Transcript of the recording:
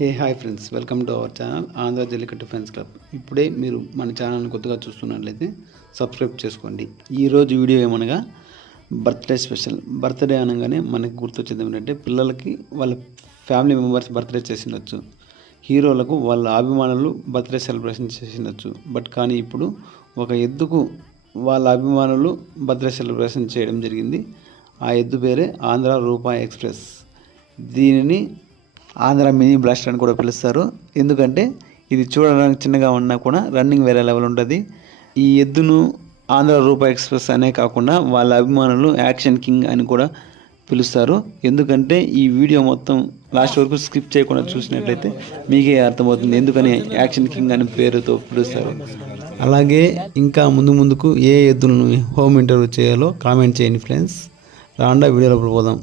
Hi friends, welcome to our channel Andhra Jallikattu friends club. ఇప్పుడే మీరు మన ఛానల్ని కొత్తగా చూస్తున్నట్లయితే సబ్స్క్రైబ్ చేసుకోండి. ఈరోజు వీడియో ఏమనగా బర్త్డే స్పెషల్. బర్త్డే అనగానే మనకి గుర్తొచ్చేది ఏంటంటే పిల్లలకి వాళ్ళ ఫ్యామిలీ మెంబర్స్ బర్త్డే చేసిండొచ్చు, హీరోలకు వాళ్ళ అభిమానులు బర్త్డే సెలబ్రేషన్ చేసిండొచ్చు. బట్ కానీ ఇప్పుడు ఒక ఎద్దుకు వాళ్ళ అభిమానులు బర్త్డే సెలబ్రేషన్ చేయడం జరిగింది. ఆ ఎద్దు పేరే ఆంధ్ర రూపాయి ఎక్స్ప్రెస్. దీనిని ఆంధ్ర మినీ బ్లాస్టర్ అని కూడా పిలుస్తారు. ఎందుకంటే ఇది చూడడానికి చిన్నగా ఉన్నా కూడా రన్నింగ్ వేరే లెవెల్ ఉంటుంది. ఈ ఎద్దును ఆంధ్ర రూపాయి ఎక్స్ప్రెస్ అనే కాకుండా వాళ్ళ అభిమానులు యాక్షన్ కింగ్ అని కూడా పిలుస్తారు. ఎందుకంటే ఈ వీడియో మొత్తం లాస్ట్ వరకు స్కిప్ చేయకుండా చూసినట్లయితే మీకే అర్థమవుతుంది ఎందుకని యాక్షన్ కింగ్ అనే పేరుతో పిలుస్తారు. అలాగే ఇంకా ముందుకు ఏ ఎద్దులను హోమ్ ఇంటర్వ్యూ చేయాలో కామెంట్ చేయండి ఫ్రెండ్స్. రాండా వీడియోలో పోదాం.